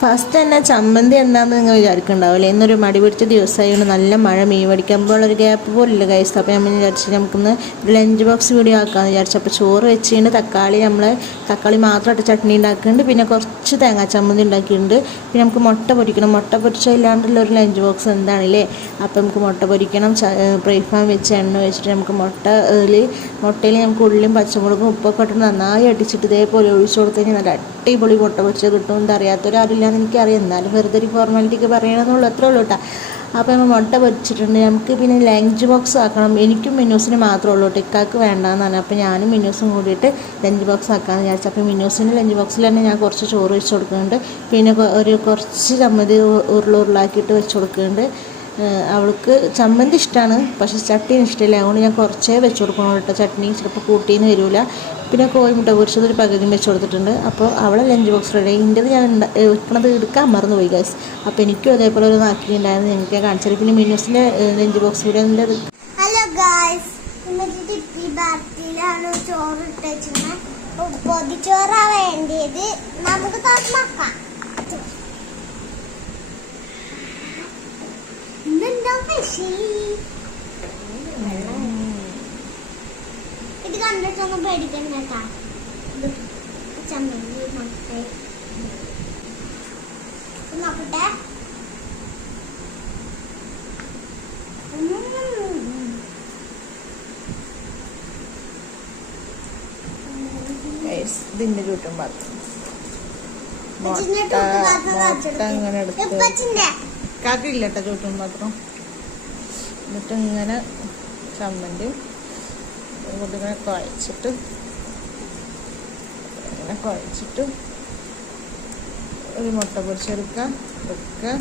First തന്നെ ചമ്മന്തി എന്താണെന്ന് നിങ്ങൾ വിചാരിക്കുന്നുണ്ടാവില്ലേ ഇന്നൊരു മടി പിടിച്ച ദിവസമായതുകൊണ്ട് നല്ല മഴ മീൻ പഠിക്കുമ്പോൾ ഒരു ഗ്യാപ്പ് പോലില്ല കൈസ് അപ്പോൾ നമ്മൾ വിചാരിച്ചു നമുക്കൊന്ന് ലഞ്ച് ബോക്സ് വീഡിയോ ആക്കാമെന്ന് വിചാരിച്ചു. അപ്പോൾ ചോറ് വെച്ചിട്ടുണ്ട് തക്കാളി നമ്മൾ തക്കാളി മാത്രമായിട്ട് ചട്നി ഉണ്ടാക്കുന്നുണ്ട് പിന്നെ കുറച്ച് തേങ്ങാ ചമ്മന്തി ഉണ്ടാക്കിയിട്ടുണ്ട്. പിന്നെ നമുക്ക് മുട്ട പൊരിക്കണം. മുട്ട പൊരിച്ചില്ലാണ്ടുള്ള ഒരു ലഞ്ച് ബോക്സ് എന്താണല്ലേ? അപ്പോൾ നമുക്ക് മുട്ട പൊരിക്കണം ബ്രേക്ക്ഫാം വെച്ച് എണ്ണ വെച്ചിട്ട് നമുക്ക് മുട്ട മുട്ടയിൽ നമുക്ക് ഉള്ളിയും പച്ചമുളകും ഉപ്പൊക്കെ ഇട്ട് നന്നായി അടിച്ചിട്ട് ഇതേപോലെ ഒഴിച്ചു കൊടുത്തു കഴിഞ്ഞാൽ നല്ല അടിപൊളി മുട്ട പൊരിച്ചത് കിട്ടും. എന്താ അറിയാത്തൊരാരില്ലാന്ന് എനിക്കറിയാം എന്നാലും വെറുതെ ഒരു ഫോർമാലിറ്റിക്ക് പറയണമെന്നുള്ളൂ അത്രേ ഉള്ളൂ കേട്ടോ അപ്പോൾ മുട്ട പൊരിച്ചിട്ടുണ്ട്. നമുക്ക് പിന്നെ ലഞ്ച് ബോക്സ് ആക്കണം. എനിക്കും മിന്നൂസിന് മാത്രമേ ഉള്ളൂ ടിക്കാക്ക് വേണ്ടെന്നാണ്. അപ്പോൾ ഞാനും മിന്നൂസും കൂടിയിട്ട് ലഞ്ച് ബോക്സ് ആക്കാമെന്ന് വിചാരിച്ചു. അപ്പോൾ മിന്നൂസിന് ലഞ്ച് ബോക്സിൽ തന്നെ ഞാൻ കുറച്ച് ചോറ് വെച്ച് കൊടുക്കുന്നുണ്ട്. പിന്നെ ഒരു കുറച്ച് ചമ്മതി ഉരുളുരുളാക്കിയിട്ട് വെച്ച് കൊടുക്കുന്നുണ്ട്. അവൾക്ക് ചമ്മന്തി ഇഷ്ടമാണ് പക്ഷെ ചട്നി ഇഷ്ടമില്ല. അതുകൊണ്ട് ഞാൻ കുറച്ചേ വെച്ച് കൊടുക്കണോ കേട്ടോ. ചട്നി ചിലപ്പോൾ കൂട്ടിന്ന് വരില്ല പിന്നെ കോഴിമുട്ട പൊരിച്ചത് ഒരു പകുതിയും വെച്ച് കൊടുത്തിട്ടുണ്ട്. അപ്പോൾ അവളെ ലഞ്ച് ബോക്സ് റെഡി ഇതിന്റെത് ഞാൻ വെക്കണത് എടുക്കാൻ മറന്നു പോയി ഗൈസ് അപ്പോൾ എനിക്കും അതേപോലെ ഒരു നാക്കി ഉണ്ടായിരുന്നു. എനിക്ക് കാണിച്ചത് പിന്നെ മിന്നൂസിന്റെ ലഞ്ച് ബോക്സ് വീഡിയോന്റെ ഹലോ ഗായ്സ് ചോറ് ഇട്ടുവെച്ചിരുന്നത് പൊതിച്ചോറാ വേണ്ടിയത്. നമുക്ക് തുറന്നോക്കാം ഇത് കണ്ടിട്ടൊന്നും പേടിക്കണ്ട കേട്ടാ. ചമ്മന്തി ഇത് നോക്കട്ടെ. ഇതിന്റെ ചുറ്റും ഇപ്പച്ചിന്റെ മുട്ട മുട്ട കാണിച്ചെടുക്ക്. എടുത്ത്. കാക്കില്ല കേട്ടോ ചുറ്റും പാത്രം. എന്നിട്ട് ഇങ്ങനെ ചമ്മന്തി ഇങ്ങനെ കുഴച്ചിട്ട് ഇങ്ങനെ കുഴച്ചിട്ട് ഒരു മുട്ട പൊരിച്ചെടുക്കുക വെക്കുക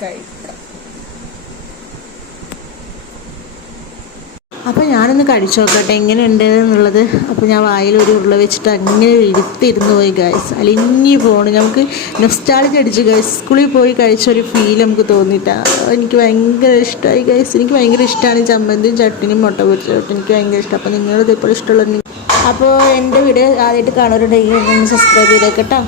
കഴിക്കുക. അപ്പോൾ ഞാനൊന്ന് കഴിച്ചു നോക്കട്ടെ എങ്ങനെയുണ്ട് എന്നുള്ളത് അപ്പോൾ ഞാൻ വായിൽ ഒരു ഉരുള വെച്ചിട്ട് അങ്ങനെ ഇരുത്തിരുന്ന് പോയി ഗൈസ് അലിഞ്ഞു പോണു. നമുക്ക് നെസ്റ്റാളിക്ക് അടിച്ചു ഗൈസ് സ്കൂളിൽ പോയി കഴിച്ച ഒരു ഫീൽ നമുക്ക് തോന്നിയിട്ടാണ് എനിക്ക് ഭയങ്കര ഇഷ്ടമായി ഗൈസ് എനിക്ക് ഭയങ്കര ഇഷ്ടമാണ് ചമ്മന്തിയും ചട്ടിനും മുട്ട പൊരിച്ചോട്ട് എനിക്ക് ഭയങ്കര ഇഷ്ടം. അപ്പോൾ നിങ്ങളിത് ഇപ്പോൾ ഇഷ്ടമുള്ള അപ്പോൾ എന്റെ വീഡിയോ ആദ്യമായിട്ട് കാണുന്നവരുണ്ടെങ്കിൽ സബ്സ്ക്രൈബ് ചെയ്തേക്കട്ടോ